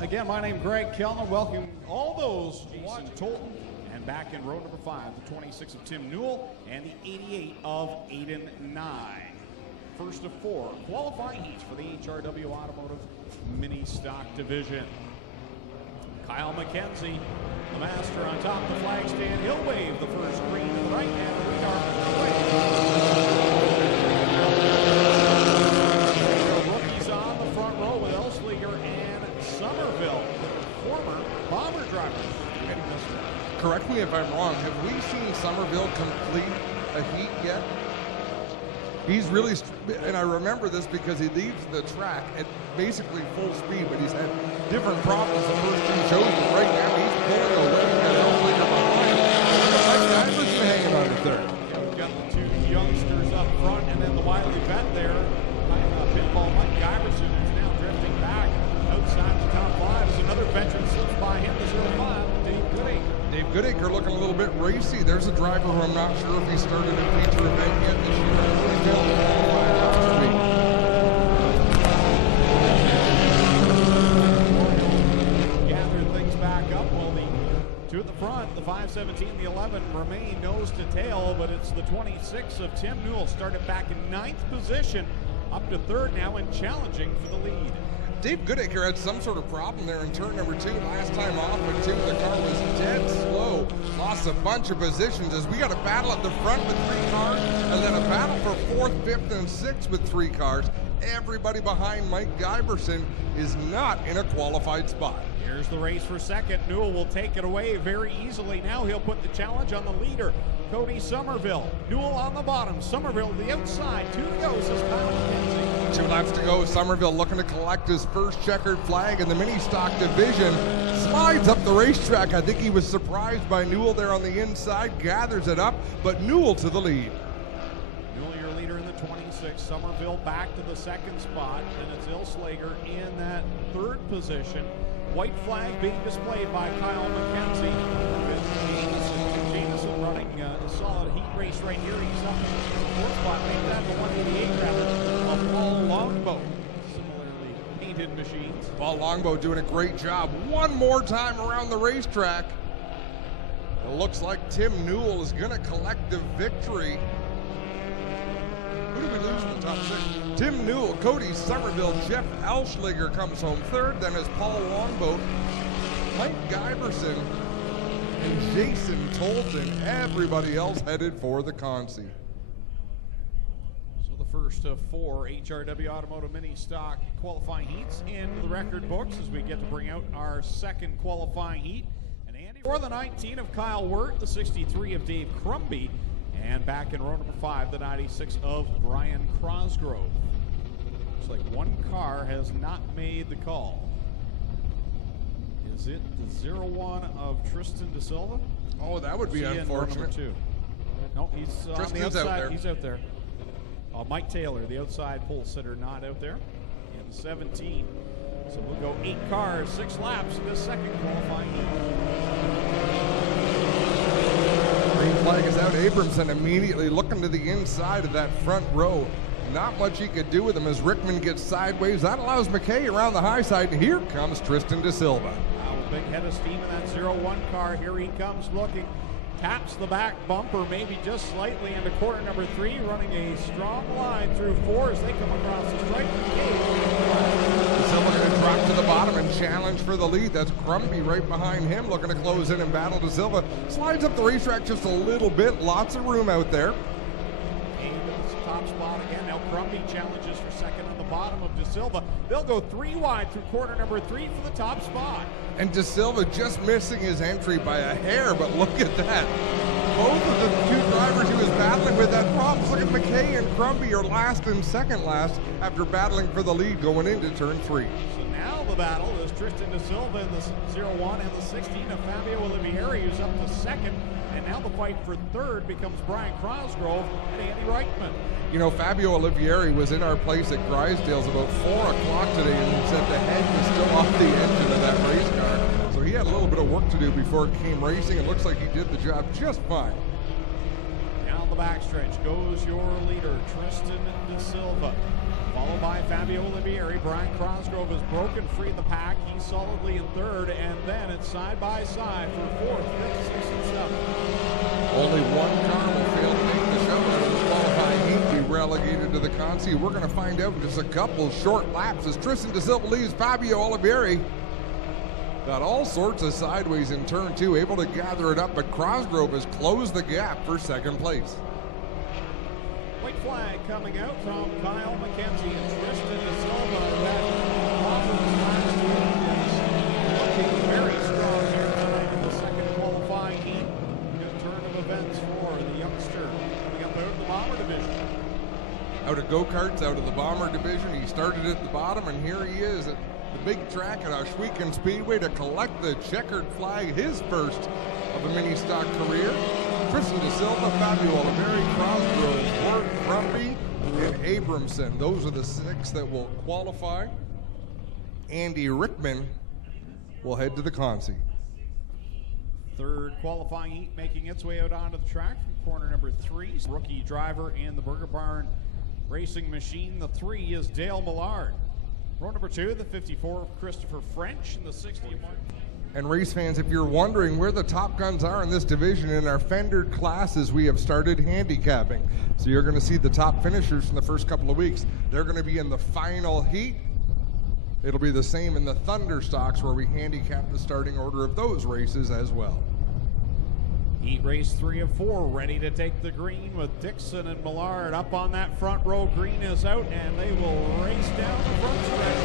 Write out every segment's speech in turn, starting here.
again, my name is Greg Kellner. Welcome all those Jason Tolton. And back in row number 5, the 26 of Tim Newell and the 88 of Aiden Nye. First of 4 qualifying heats for the HRW Automotive Ministock division. Kyle McKenzie, the master on top of the flag stand. He'll wave the first green to the right, and we are away. Rookies on the front row with Elsliger and Somerville, former Bomber drivers. Correct me if I'm wrong, have we seen Somerville complete a heat yet? He's really, and I remember this because he leaves the track at basically full speed, but he's had different problems the first 2 shows, but right now he's pulling away and Elsliger behind. Mike Guyverson hanging on to third. Yeah, we've got the 2 youngsters up front, and then the wily vet there, pinball Mike Guyverson, is now drifting back outside the top 5 as another veteran slips by him, the 05, Dave Goodacre. Dave Goodacre looking a little bit racy. There's a driver who I'm not sure if he started a feature event yet this year. I really failed to qualify last week. Gather things back up. Well, the 2 at the front, the 517, the 11 remain nose to tail, but it's the 26 of Tim Newell started back in 9th position, up to 3rd now and challenging for the lead. Dave Goodacre had some sort of problem there in turn number 2. Last time off with 2, the car was dead slow. Lost a bunch of positions as we got a battle at the front with 3 cars, and then a battle for 4th, 5th, and 6th with 3 cars. Everybody behind Mike Guyverson is not in a qualified spot. Here's the race for 2nd. Newell will take it away very easily. Now he'll put the challenge on the leader, Cody Somerville. Newell on the bottom, Somerville the outside. 2 to go, says Kyle McKenzie. 2 laps to go. Somerville looking to collect his first checkered flag in the Ministock division. Slides up the racetrack. I think he was surprised by Newell there on the inside. Gathers it up, but Newell to the lead. Newell, your leader in the 26. Somerville back to the 2nd spot, and it's Elsliger in that 3rd position. White flag being displayed by Kyle McKenzie. Jameson running a solid heat race right here. He's up in the 4th spot. Make that the 188 rather of Paul Longboat. Similarly painted machines. Paul Longboat doing a great job. One more time around the racetrack. It looks like Tim Newell is going to collect the victory. Who did we lose in the top 6? Tim Newell, Cody Somerville, Jeff Elsliger comes home 3rd. Then is Paul Longboat, Mike Guyverson, and Jason Tolton. Everybody else headed for the Consi. So the first of 4 HRW Automotive Ministock qualifying heats into the record books as we get to bring out our 2nd qualifying heat. And Andy for the 19 of Kyle Wirt, the 63 of Dave Crumby, and back in row number 5, the 96 of Brian Crosgrove. Looks like 1 car has not made the call. Is it the 01 of Tristan De Silva? Oh, that would be unfortunate. 2. No, he's on the outside. Out there. He's out there. Mike Taylor, the outside pole sitter, not out there. In 17. So we'll go 8 cars, 6 laps in this 2nd qualifying heat. Green flag is out. Abramson immediately looking to the inside of that front row. Not much he could do with him as Rickman gets sideways. That allows McKay around the high side, and here comes Tristan De Silva. Big head of steam in that 01 car. Here he comes looking. Taps the back bumper, maybe just slightly into corner number 3, running a strong line through 4 as they come across the stripe. De Silva going to drop to the bottom and challenge for the lead. That's Crumby right behind him, looking to close in and battle De Silva. Slides up the racetrack just a little bit. Lots of room out there. Top spot again. Now Crumby challenges for 2nd on the bottom of De Silva. They'll go 3 wide through corner number 3 for the top spot. And De Silva just missing his entry by a hair, but look at that. Both of the 2 drivers he was battling with had problems. Look at McKay and Crumby are last and 2nd last after battling for the lead going into turn 3. So now the battle is Tristan De Silva in the 01 and the 16 of Fabio Olivieri, who's up to 2nd. And now the fight for 3rd becomes Brian Crosgrove and Andy Reichman. You know, Fabio Olivieri was in our place at Grisdale's about 4 o'clock today and he said the head was still off the engine of that race car. So he had a little bit of work to do before it came racing. It looks like he did the job just fine. Down the backstretch goes your leader, Tristan De Silva. Followed by Fabio Olivieri. Brian Cosgrove has broken free of the pack. He's solidly in third, and then it's side by side for fourth, fifth, sixth, and seventh. Only one car will fail to make the show out of the qualifying heat, be relegated to the Consi. We're going to find out in just a couple short laps as Tristan De Silva leaves Fabio Olivieri. Got all sorts of sideways in turn two, able to gather it up, but Cosgrove has closed the gap for second place. White flag coming out from Kyle McKenzie and Tristan De Silva. That offers last week is looking very strong here tonight in the second qualifying heat. Good turn of events for the youngster coming up out of the Bomber division. Out of go-karts, out of the Bomber division. He started at the bottom, and here he is at the big track at Ohsweken Speedway to collect the checkered flag, his first of a Ministock career. Tristan De Silva, Fabio Olivieri, Cosgrove, Wirt, Crumpy, and Abramson. Those are the six that will qualify. Andy Rickman will head to the Consi. Third qualifying heat making its way out onto the track from corner number 3. Rookie driver in the Burger Barn Racing Machine. The 3 is Dale Millard. Row number 2, the 54 of Christopher French, and the 60 of Mark. And race fans, if you're wondering where the top guns are in this division, in our fendered classes, we have started handicapping. So you're going to see the top finishers in the first couple of weeks. They're going to be in the final heat. It'll be the same in the Thunder Stocks, where we handicap the starting order of those races as well. Heat race 3 of 4 ready to take the green with Dixon and Millard up on that front row. Green is out, and they will race down the front stretch.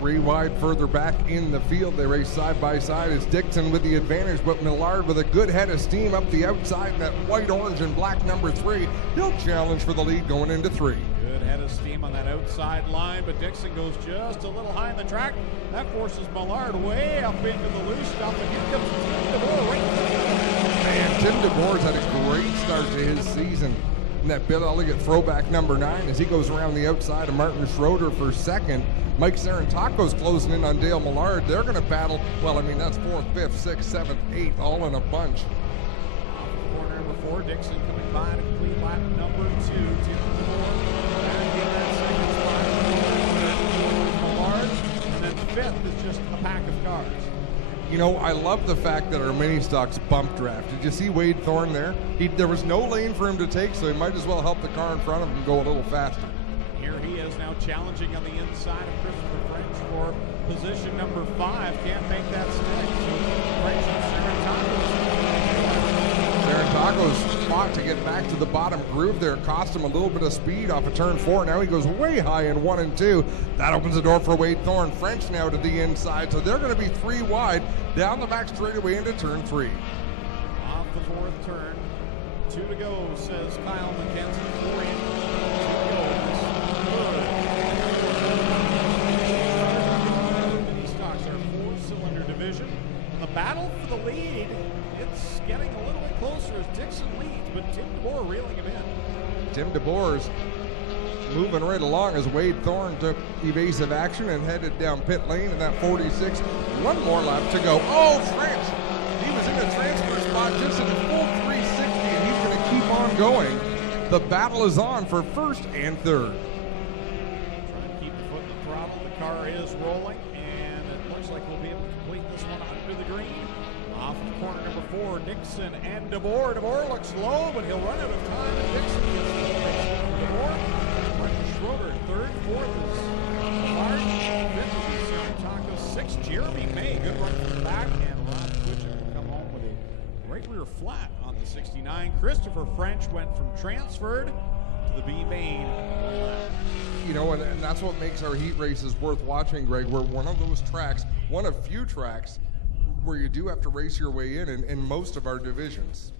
3 wide further back in the field. They race side by side as Dixon with the advantage, but Millard with a good head of steam up the outside in that white, orange, and black number 3. He'll challenge for the lead going into 3. Good head of steam on that outside line, but Dixon goes just a little high in the track. That forces Millard way up into the loose stuff, and here comes Tim DeBoer right there. Man, Tim DeBoer's had a great start to his season. And that Bill Elliott throwback number 9 as he goes around the outside of Martin Schroeder for second. Mike Sarantaco's closing in on Dale Millard. They're going to battle, well, I mean, that's 4th, 5th, 6th, 7th, 8th, all in a bunch. Corner number 4, Dixon coming by to complete lap number 2. Tim DeBoer back in that second spot. Millard, and then 5th is just a pack of cars. You know, I love the fact that our Ministock's bump draft. Did you see Wade Thorne there? There was no lane for him to take, so he might as well help the car in front of him go a little faster. Here he is now challenging on the inside of Christopher French for position number 5. Can't make that stick. So French and Sarantaco's fought to get back to the bottom groove there. Cost him a little bit of speed off of turn 4. Now he goes way high in 1 and 2. That opens the door for Wade Thorne. French now to the inside, so they're going to be 3 wide down the back straightaway into turn 3. Off the 4th turn. 2 to go, says Kyle McKenzie. 4 in. 2 to go. Ministocks, our 4-cylinder division. And the battle for the lead, it's getting a little bit closer as Dixon leads, but Tim DeBoer reeling him in. Tim DeBoer's moving right along as Wade Thorne took evasive action and headed down pit lane in that 46. 1 more lap to go. Oh, French! He was in a transfer spot just in a full 360, and he's going to keep on going. The battle is on for 1st and 3rd. Trying to keep the foot in the throttle. The car is rolling, and it looks like we'll be able to complete this one under the green. Off of corner number 4, Dixon and DeBoer. DeBoer looks low, but he'll run out of time, and Dixon gets the fix. DeBoer, Martin Schroeder, 3rd, 4th is Millard, 5th is Sarantaco, 6th, Jeremy May. Good run from the back, and Ron Twitcher will come home with a right rear flat on the 69. Christopher French went from transferred to the B main. You know, and that's what makes our heat races worth watching, Greg. We're one of those tracks, one of few tracks, where you do have to race your way in most of our divisions.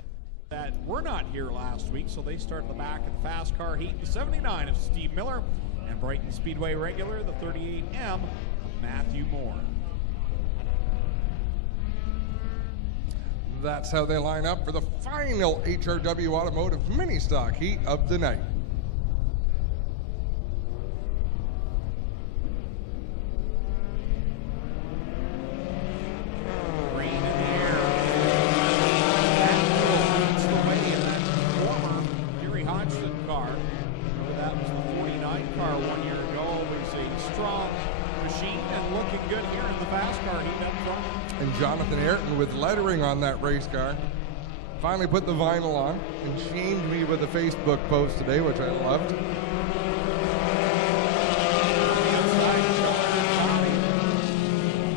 That were not here last week, so they start at the back of the fast car heat. The 79 of Steve Miller, and Brighton Speedway regular, the 38M of Matthew Moore. That's how they line up for the final HRW Automotive Ministock heat of the night. strong machine and looking good here in the fast car heat up front. And Jonathan Ayrton with lettering on that race car. Finally put the vinyl on and shamed me with a Facebook post today, which I loved.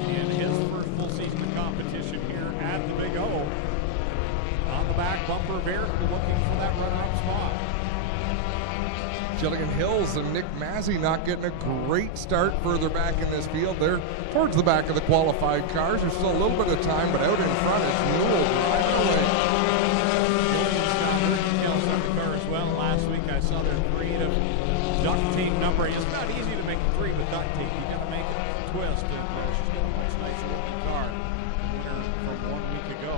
In his first full season of competition here at the Big O. On the back bumper of Ayrton looking for that runner-up spot. Jillian Hills and Nick Massey not getting a great start further back in this field. They're towards the back of the qualified cars. There's still a little bit of time, but out in front is Newell driving away. Hills up the car as well. Last week I saw their creative duct tape numbering. It's not easy to make a 3 with duct tape. You got to make it twist, and she's got a much nicer looking car. Winner from 1 week ago.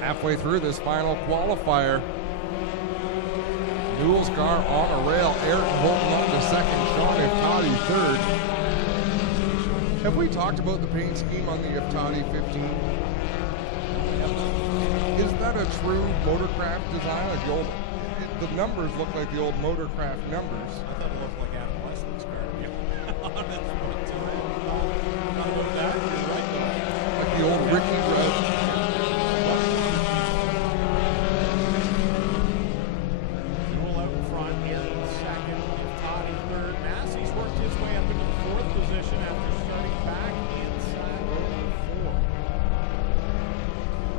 Halfway through this final qualifier, Newell's car on a rail, Ayrton holding on to second, Sean Iftati third. Have we talked about the paint scheme on the Iftati 15? Is that a true motorcraft design? Like the old, the numbers look like the old motorcraft numbers. I thought it looked like Adam Wesley's car. Not about that, you're right though. Like the old Ricky Road.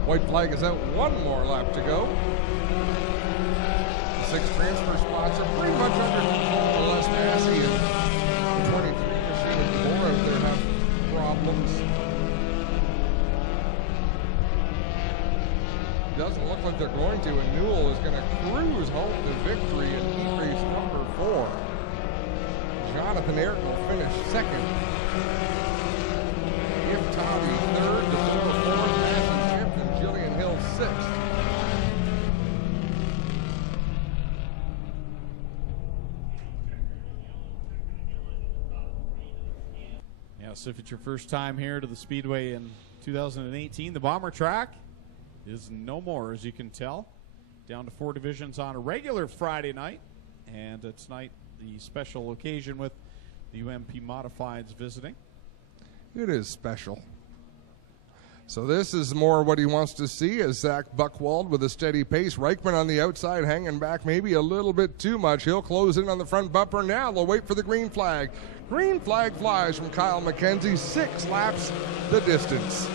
White flag is out, one more lap to go. The 6 transfer spots are pretty much under control unless Massey and the 23 machine and more out there have problems. Doesn't look like they're going to, and Newell is going to cruise home to victory in heat race number 4. Jonathan Ayrton will finish second. Iftati third, DeBoer fourth, Massey fifth, and Jillian Hill sixth. Yes, if it's your first time here to the Speedway in 2018, the Bomber track is no more, as you can tell. Down to 4 divisions on a regular Friday night, and tonight the special occasion with the UMP Modifieds visiting. It is special. So this is more what he wants to see, as Zach Buchwald with a steady pace. Reichman on the outside hanging back maybe a little bit too much. He'll close in on the front bumper now. They'll wait for the green flag. Green flag flies from Kyle McKenzie. 6 laps the distance.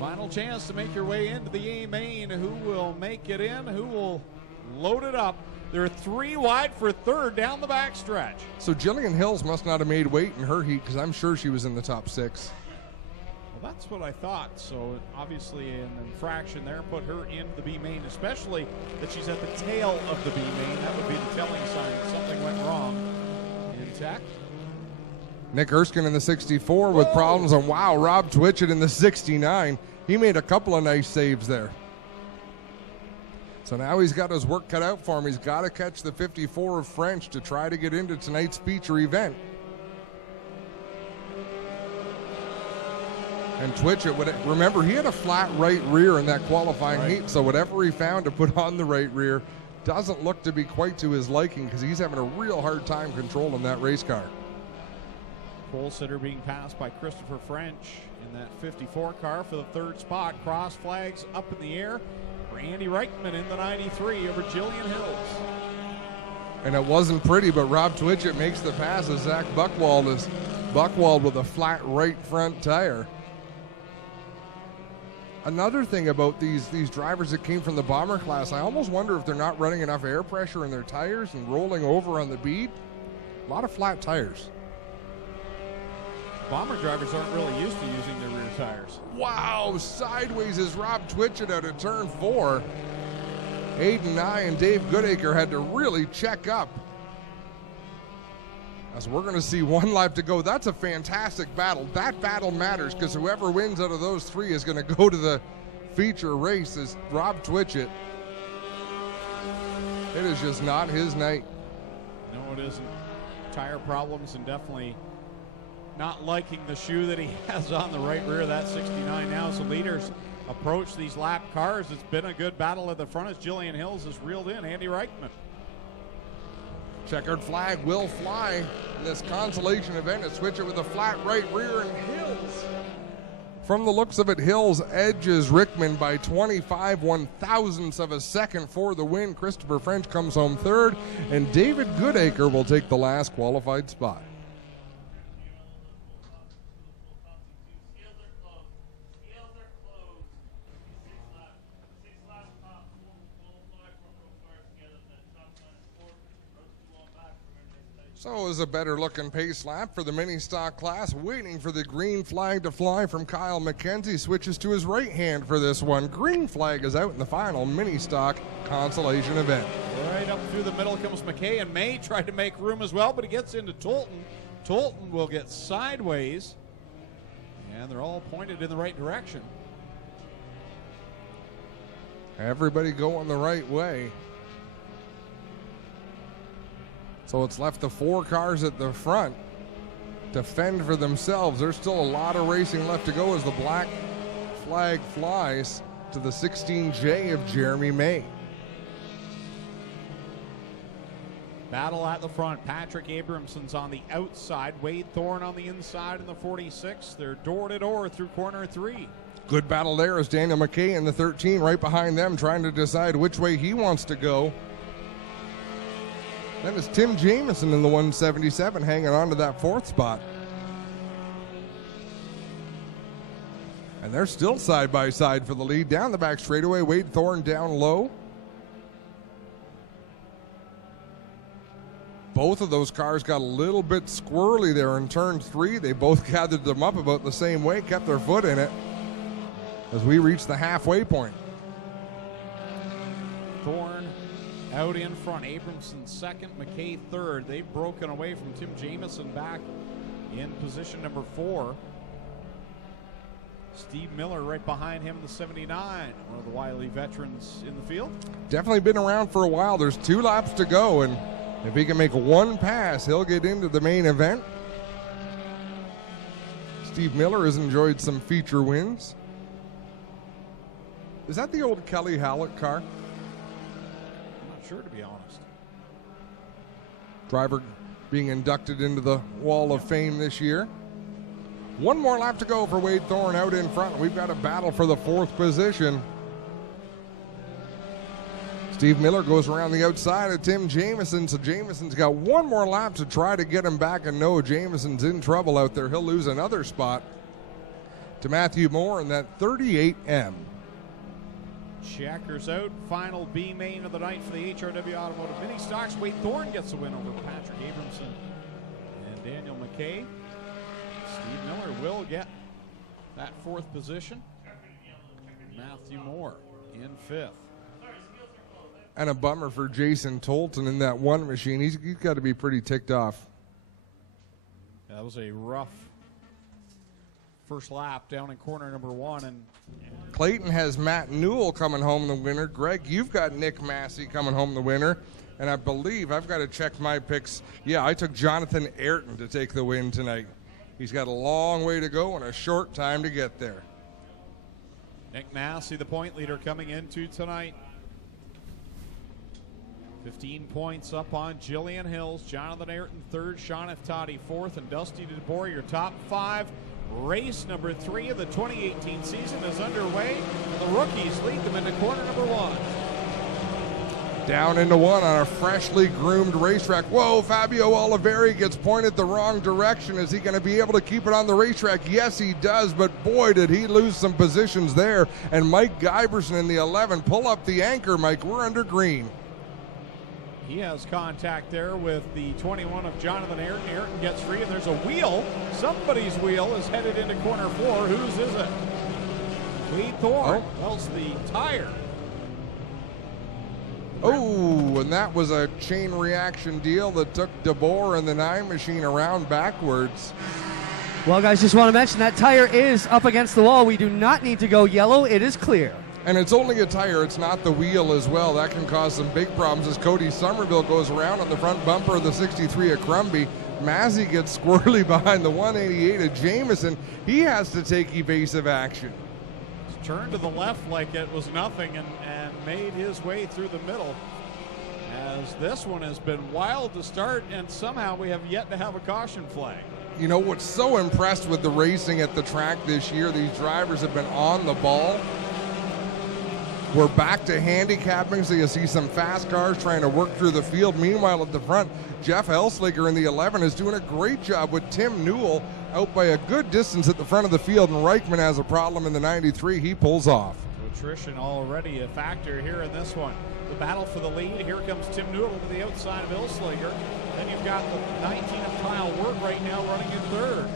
Final chance to make your way into the A main. Who will make it in? Who will load it up? They're 3 wide for third down the backstretch. So Jillian Hills must not have made weight in her heat, because I'm sure she was in the top 6. Well, that's what I thought. So obviously an infraction there put her in the B main, especially that she's at the tail of the B main. That would be the telling sign that something went wrong in tech. Nick Erskine in the 64 with problems, and wow, Rob Twitchett in the 69. He made a couple of nice saves there. So now he's got his work cut out for him. He's got to catch the 54 of French to try to get into tonight's feature event. And Twitchett, remember, he had a flat right rear in that qualifying heat, so whatever he found to put on the right rear doesn't look to be quite to his liking, because he's having a real hard time controlling that race car. Pole sitter being passed by Christopher French in that 54 car for the 3rd spot. Cross flags up in the air for Andy Reichman in the 93 over Jillian Hills. And it wasn't pretty, but Rob Twitchett makes the pass as Zach Buchwald is Buchwald with a flat right front tire. Another thing about these drivers that came from the Bomber class, I almost wonder if they're not running enough air pressure in their tires and rolling over on the bead. A lot of flat tires. Bomber drivers aren't really used to using their rear tires. Wow, sideways is Rob Twitchett out of turn 4. Aiden Nye and Dave Goodacre had to really check up. As we're going to see 1 lap to go. That's a fantastic battle. That battle matters, because whoever wins out of those 3 is going to go to the feature race. Is Rob Twitchett. It is just not his night. No, it isn't. Tire problems, and definitely not liking the shoe that he has on the right rear of that 69 now. So leaders approach these lap cars. It's been a good battle at the front as Jillian Hills has reeled in Andy Reichman. Checkered flag will fly in this consolation event. A switch it with a flat right rear, and Hills. From the looks of it, Hills edges Rickman by 25 1/1000ths of a second for the win. Christopher French comes home third, and David Goodacre will take the last qualified spot. So is a better looking pace lap for the mini stock class, waiting for the green flag to fly from Kyle McKenzie. Switches to his right hand for this one. Green flag is out in the final mini stock consolation event. Right up through the middle comes McKay, and May tried to make room as well, but he gets into Tolton. Tolton will get sideways, and they're all pointed in the right direction. Everybody going the right way. So it's left the 4 cars at the front to fend for themselves. There's still a lot of racing left to go as the black flag flies to the 16J of Jeremy May. Battle at the front. Patrick Abramson's on the outside. Wade Thorne on the inside in the 46. They're door to door through corner 3. Good battle there as Daniel McKay in the 13 right behind them, trying to decide which way he wants to go. Then it's Tim Jamieson in the 177 hanging on to that 4th spot. And they're still side by side for the lead. Down the back straightaway, Wade Thorne down low. Both of those cars got a little bit squirrely there in turn 3. They both gathered them up about the same way, kept their foot in it as we reach the halfway point. Thorne out in front. Abramson second, McKay third. They've broken away from Tim Jamieson back in position number 4. Steve Miller right behind him in the 79, one of the wily veterans in the field. Definitely been around for a while. There's 2 laps to go, and if he can make 1 pass, he'll get into the main event. Steve Miller has enjoyed some feature wins. Is that the old Kelly Hallett car? Sure, to be honest. Driver being inducted into the Wall of Fame this year. 1 more lap to go for Wade Thorne out in front. We've got a battle for the 4th position. Steve Miller goes around the outside of Tim Jamieson, so Jamieson's got 1 more lap to try to get him back, and no, Jamieson's in trouble out there. He'll lose another spot to Matthew Moore in that 38M. Checkers out. Final B main of the night for the HRW Automotive Mini Stocks. Wade Thorne gets a win over Patrick Abramson and Daniel McKay. Steve Miller will get that 4th position. Matthew Moore in 5th. And a bummer for Jason Tolton in that 1 machine. He's got to be pretty ticked off. That was a rough first lap down in corner number 1, and Clayton has Matt Newell coming home the winner. Greg, you've got Nick Massey coming home the winner. And I believe I've got to check my picks. Yeah, I took Jonathan Ayrton to take the win tonight. He's got a long way to go and a short time to get there. Nick Massey, the point leader, coming into tonight. 15 points up on Jillian Hills. Jonathan Ayrton 3rd, Sean Iftati 4th, and Dusty DeBoer, your top 5. Race number 3 of the 2018 season is underway. The rookies lead them into corner number 1. Down into 1 on a freshly groomed racetrack. Whoa, Fabio Oliveri gets pointed the wrong direction. Is he going to be able to keep it on the racetrack? Yes, he does, but boy, did he lose some positions there. And Mike Giberson in the 11. Pull up the anchor, Mike. We're under green. He has contact there with the 21 of Jonathan Ayrton. Ayrton gets free, and there's a wheel. Somebody's wheel is headed into corner 4. Whose is it? Wade Thorne. Well, it's the tire. Oh, and that was a chain reaction deal that took DeBoer and the 9 machine around backwards. Well, guys, just want to mention that tire is up against the wall. We do not need to go yellow. It is clear. And it's only a tire, it's not the wheel as well. That can cause some big problems as Cody Somerville goes around on the front bumper of the 63 at Crumby. Massey gets squirrely behind the 188 of Jamieson. He has to take evasive action. Turned to the left like it was nothing and made his way through the middle as this one has been wild to start, and somehow we have yet to have a caution flag. You know what's so impressed with the racing at the track this year, these drivers have been on the ball. We're back to handicapping, so you see some fast cars trying to work through the field. Meanwhile, at the front, Jeff Elsliger in the 11 is doing a great job with Tim Newell out by a good distance at the front of the field, and Reichman has a problem in the 93. He pulls off. Attrition already a factor here in this one. The battle for the lead. Here comes Tim Newell to the outside of Elsliger. Then you've got the 19 of Kyle Wirt right now running in third.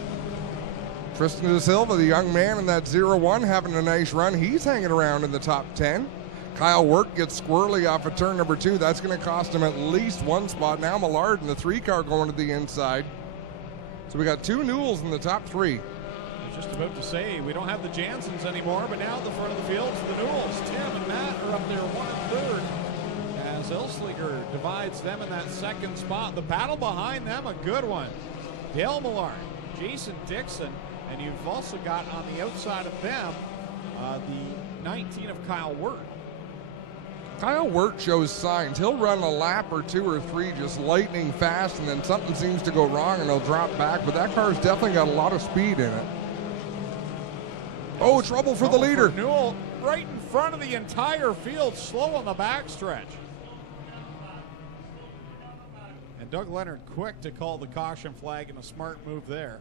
Tristan De Silva, the young man in that 0-1, having a nice run. He's hanging around in the top 10. Kyle Wirt gets squirrely off of turn number 2. That's going to cost him at least one spot. Now Millard in the 3 car going to the inside. So we got 2 Newells in the top 3. I was just about to say, we don't have the Jansens anymore, but now at the front of the field, the Newells, Tim and Matt are up there 1 and 3rd. As Elsliger divides them in that 2nd spot. The battle behind them, a good one. Dale Millard, Jason Dixon, and you've also got on the outside of them the 19 of Kyle Wirt. Kyle Wirt shows signs. He'll run a lap or 2 or 3 just lightning fast, and then something seems to go wrong and he'll drop back, but that car's definitely got a lot of speed in it. Oh, trouble for the leader. For Newell right in front of the entire field, slow on the backstretch. And Doug Leonard quick to call the caution flag, and a smart move there.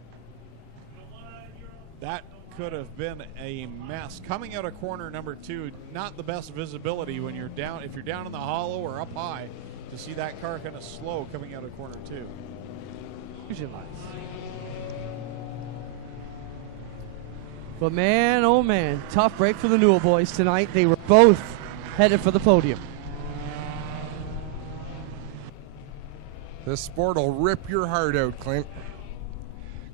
That could have been a mess. Coming out of corner number 2, not the best visibility when you're down, if you're down in the hollow or up high, to see that car kind of slow coming out of corner 2. But man, oh man, tough break for the Newell boys tonight. They were both headed for the podium. This sport will rip your heart out, Clint.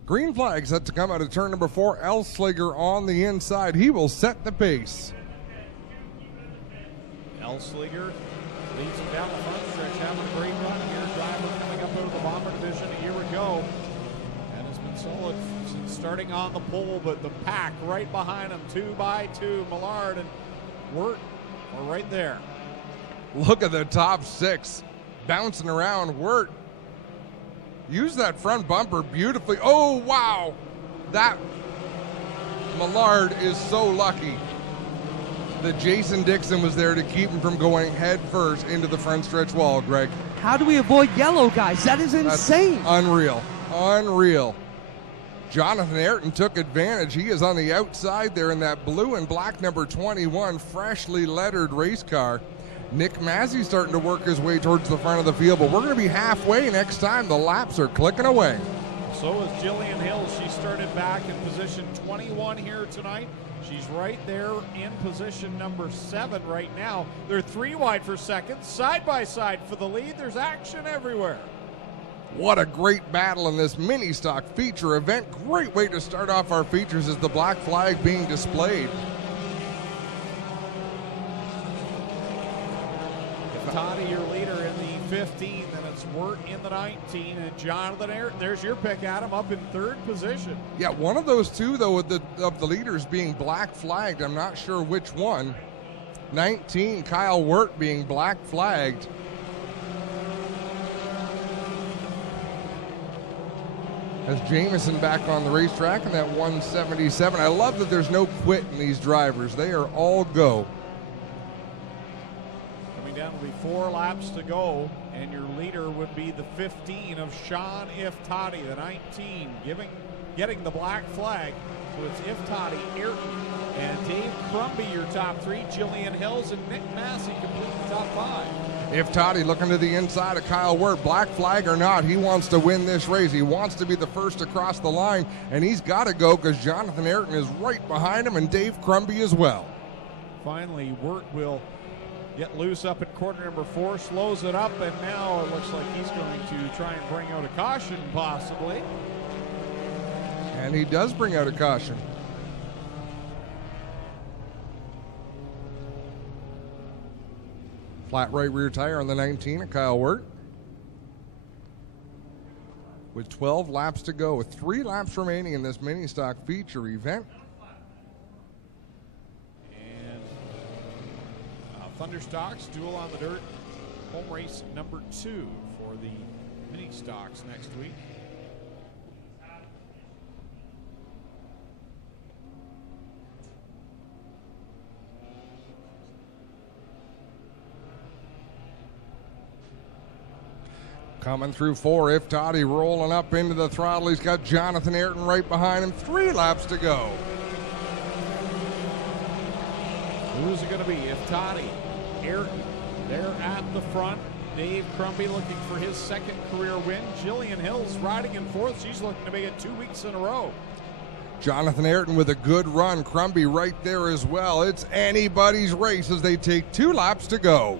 Green flag set to come out of turn number 4. Elsliger on the inside. He will set the pace. Elsliger leads him down the front stretch, having a great run here. Driver coming up out of the bomber division a year ago, and has been solid since starting on the pole, but the pack right behind him, 2 by 2. Millard and Wirt are right there. Look at the top 6 bouncing around. Wirt use that front bumper beautifully. Oh, wow. That Millard is so lucky that Jason Dixon was there to keep him from going head first into the front stretch wall, Greg. How do we avoid yellow, guys? That is insane. That's unreal. Unreal. Jonathan Ayrton took advantage. He is on the outside there in that blue and black number 21 freshly lettered race car. Nick Massey starting to work his way towards the front of the field, but we're going to be halfway next time. The laps are clicking away. So is Jillian Hill. She started back in position 21 here tonight. She's right there in position number 7 right now. They're 3 wide for second, side by side for the lead. There's action everywhere. What a great battle in this mini stock feature event. Great way to start off our features is the black flag being displayed. Toddy, your leader in the 15, then it's Wirt in the 19, and Jonathan Ayrton, there's your pick, Adam, up in 3rd position. Yeah, one of those 2, though, of the leaders being black flagged. I'm not sure which one. 19, Kyle Wirt being black flagged. As Jamison back on the racetrack in that 177. I love that there's no quit in these drivers. They are all go. Down will be 4 laps to go, and your leader would be the 15 of Sean Iftati, the 19 getting the black flag. So it's Iftati, Ayrton, and Dave Crumby, your top 3. Jillian Hills and Nick Massey complete the top 5. Iftati looking to the inside of Kyle Wirt. Black flag or not, he wants to win this race. He wants to be the first across the line, and he's got to go because Jonathan Ayrton is right behind him, and Dave Crumby as well. Finally, Wirt will get loose up at corner number 4, slows it up, and now it looks like he's going to try and bring out a caution, possibly. And he does bring out a caution. Flat right rear tire on the 19 of Kyle Wirt. With 12 laps to go, with 3 laps remaining in this mini stock feature event. Thunderstocks duel on the dirt home race number 2 for the mini stocks next week. Coming through 4, If Toddy rolling up into the throttle. He's got Jonathan Ayrton right behind him. 3 laps to go. Who's it going to be? If Toddy, Ayrton, they're at the front. Dave Crumby looking for his 2nd career win. Jillian Hills riding in 4th. She's looking to make it 2 weeks in a row. Jonathan Ayrton with a good run. Crumby right there as well. It's anybody's race as they take 2 laps to go.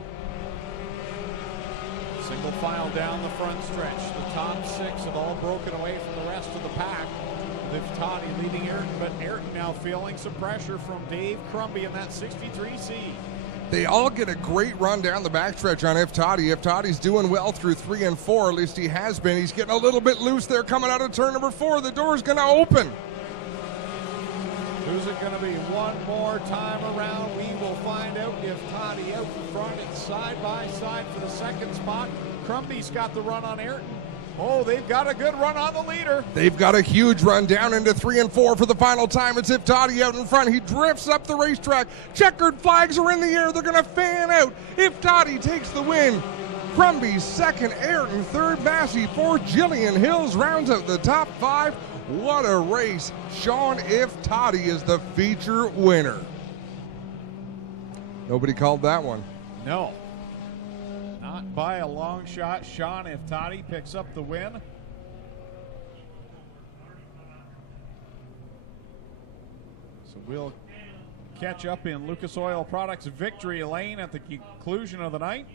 Single file down the front stretch. The top 6 have all broken away from the rest of the pack. With Toddy leading Ayrton, but Ayrton now feeling some pressure from Dave Crumby in that 63C. They all get a great run down the backstretch on If Toddy. If Toddy's doing well through 3 and 4, at least he has been. He's getting a little bit loose there coming out of turn number 4. The door's going to open. Who's it going to be? One more time around. We will find out. If Toddy out in front, it's side by side for the 2nd spot. Crumby's got the run on Ayrton. Oh, they've got a good run on the leader. They've got a huge run down into 3 and 4 for the final time. It's If Toddy out in front. He drifts up the racetrack. Checkered flags are in the air. They're going to fan out. If Toddy takes the win. Crumby's 2nd, Ayrton 3rd, Massey 4th, Jillian Hills rounds out the top 5. What a race. Sean If Toddy is the feature winner. Nobody called that one. No. Not by a long shot. Sean If Toddy picks up the win. So we'll catch up in Lucas Oil Products victory lane at the conclusion of the night.